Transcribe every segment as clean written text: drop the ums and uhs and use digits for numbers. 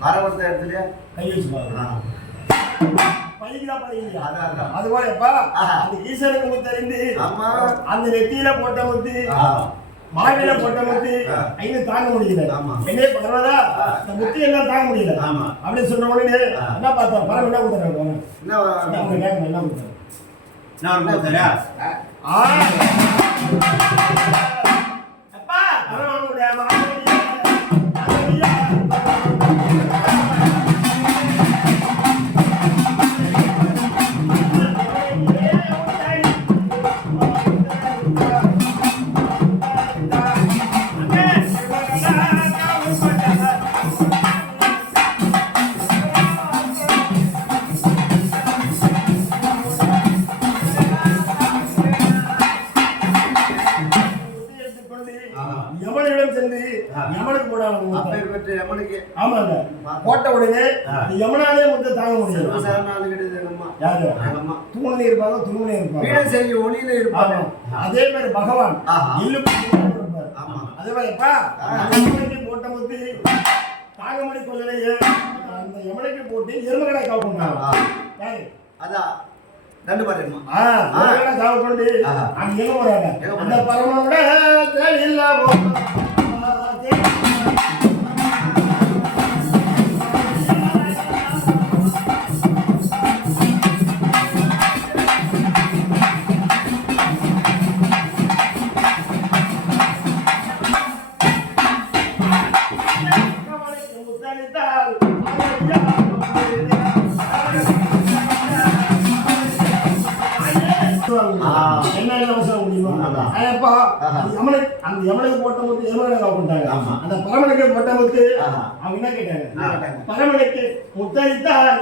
மரபத்தை இடத்துல கை வச்சு அது போலப்பா அந்த ஈஸ்வரனுக்கு தெரிந்து அந்த நெத்தியில போட்ட முத்து மாவில போட்ட முத்து ஐந்து தாங்க முடியல என்ன பரவாதா இந்த முத்து எல்லாம் தாங்க முடியல அப்படின்னு சொன்ன உடனே என்ன பார்த்தா பரம் என்ன கொடுத்தாரு என்ன கொடுத்தாரு அப்பா பரவாயில்ல போட்ட உடனே யமனாலே முத்த தாங்க முடியாது. தூணில இருப்பாங்க தூணில இருப்பாங்க அதே மாதிரி பகவான் அதே மாதிரி போட்ட முத்து தாங்க மணி கொள்ளலையே அந்த யமனுக்கு போட்டு எருமகடை காப்பாங்க அதான் ரெண்டு பேர் காவல் அங்க எங்க போறாங்க அந்த பரமனோட இல்ல அந்த யமனுக்கு போட்ட முத்து எருமகடை காப்பாங்க அந்த பரமனுக்கு போட்ட முத்து அவங்க என்ன கேட்டாங்க பரமனுக்கு முத்தளித்தால்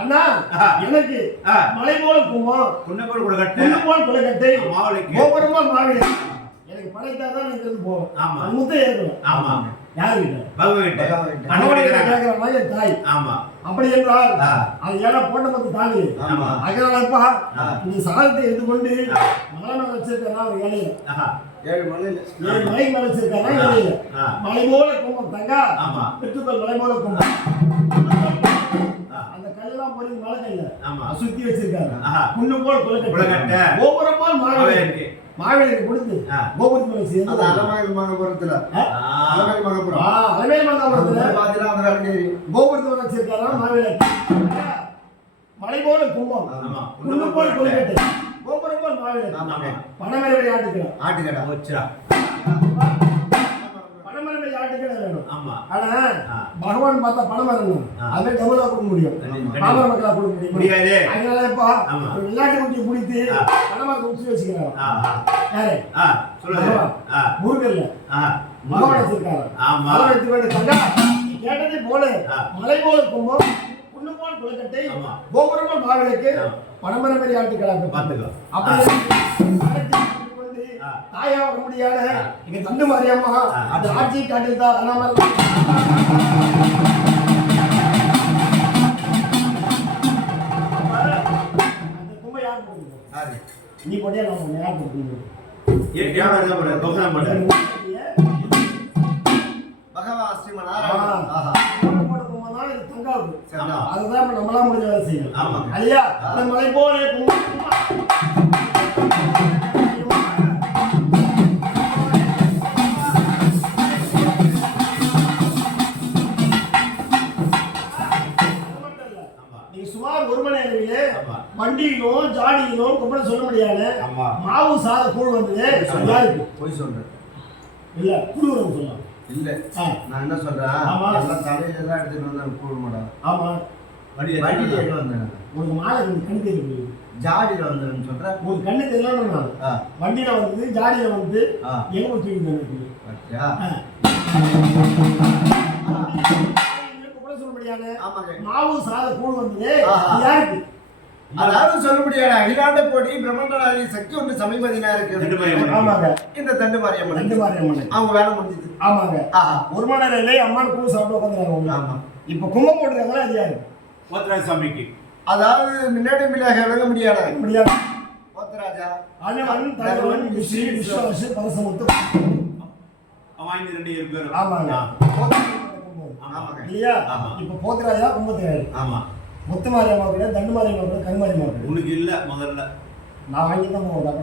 அண்ணா எனக்கு மலை போல கும்பம் குன்ன போல குலக்கட்டை கோபுரமா மாவிலை எனக்கு படைத்தாதான் எனக்கு போகும் முத்தை ஏற்கணும் யாரு தாய் அப்படி என்றால் அது ஏன்னா போட்ட மத்து தாங்க அதனாலப்பா நீ சாதத்தை எடுத்துக்கொண்டு மலை வச்சிருக்கா ஒரு இலையில 7 மலை மேல வச்சிருக்கா இலையில மலை போல கும்பம் தங்கா பெற்றுக்கொள் மலை போல கும்பம் அந்த கல்லெல்லாம் போய் மலை கல்ல சுத்தி வச்சிருக்காங்க குன்னு போல குலக்கட்டை கோபுரம் போல் மாவிலைக்கு கொடுத்து கோபுரத்து மேல சேர்ந்து அது அலமேல் மகாபுரத்துல பாத்தீங்கன்னா அந்த கோபுரத்து மேல வச்சிருக்காங்க மாவிலை மலை போல கும்பம் குன்னு போல் குலக்கட்டை கோபுரம் போல் மாவிலை பணமரவை ஆட்டுக்கடை வச்சா பணமரவை ஆட்டுக்கடை வேணும் ஆனா பகவான் பார்த்தா பணமரம் அதை டபுளா கொடுக்க முடியும் பாமர மக்களா கொடுக்க முடியாது அதனாலப்பா விளையாட்டு குட்டி பிடித்து பணமரத்தை உச்சி வச்சுக்கிறாங்க யாரு முருகல்ல பகவான் வச்சிருக்காரு கேட்டதை போல மலை போல கும்பம் குன்னு போல் குலக்கட்டை கோபுரம் போல் மாவிலைக்கு பணமரம் மாதிரி ஆட்டுக்கடை பார்த்துக்கலாம் அப்படி தாயா வர முடியாத இங்க தந்து மாறியாமா அது ஆட்சி காட்டில்தா அண்ணாமலை அந்த கும்பை யார் போடுங்க நீ போட்டியா நான் போடுங்க யார் போடுங்க அதுதான் நம்மளா முடிஞ்ச வேலை செய்யணும் ஐயா அந்த மலை போல சுமார் ஒரு மணி நேரத்திலே வண்டியிலும் ஜாடியிலும் குப்பரை சொல்ல முடியாது மாவு சாத கூழ் வந்தது யாருக்கு போய் சொல்றேன் இல்ல குழுவுரம் சொல்லலாம். இல்ல ஆ. நான் என்ன சொல்றேன், ஆமா. எல்லாம் தலையில தான் எடுத்துட்டு வந்தேன் கூழ் மாடம். ஆமா. வண்டியில வந்தேன். ஒரு மாலை கண்ணு தெரியுது, ஜாடியில வந்தேன்னு சொல்றேன். ஒரு கண்ணு தெரியலாம். வண்டியில வந்து ஜாடியில வந்து எங்க தூக்கி பாத்தியா? மாவு சாத கூழ் வந்தது யாருக்கு? அதாவது சொல்ல முடியாது, அகிலாண்ட கோடி பிரம்மண்டலாதி சக்தி ஒன்று சமீபதினா இருக்கு. ஆமாங்க. இந்த தண்டு மாரியம்மன் அவங்க வேலை முடிஞ்சது. ஆமாங்க. ஒரு மணி நேரம் இல்லை, அம்மா கூழ் சாப்பிட்டு உட்காந்துறாங்க. ஆமா. இப்ப கும்பம் போட்டுருக்காங்களா அது யாரு? சாமிக்கு. அதாவது முன்னாடி மில்லாக விளங்க முடியாது. முடியாது. போத்தராஜா அனுமன் தலைவன் விஸ்ரீ விஸ்வாசு பரசமுத்து. அவங்க ரெண்டு பேரும். ஆமாங்க. இல்லையா? இப்ப போத்தராஜா கும்பத்துறாரு. ஆமா. முத்துமாரி அம்மா கூட தண்டுமாரி அம்மா கூட கருமாரி அம்மா கூட. உனக்கு இல்ல முதல்ல. நான் வாங்கி தான் போவேன்.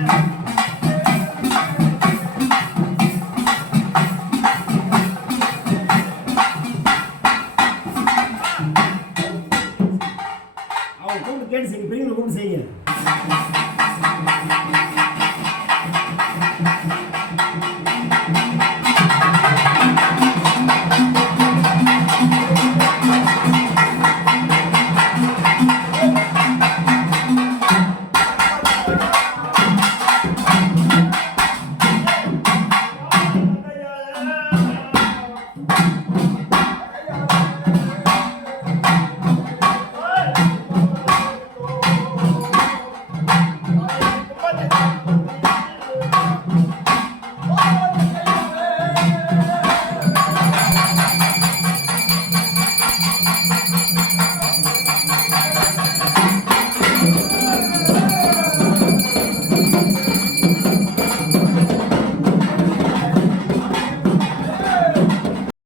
Thank you.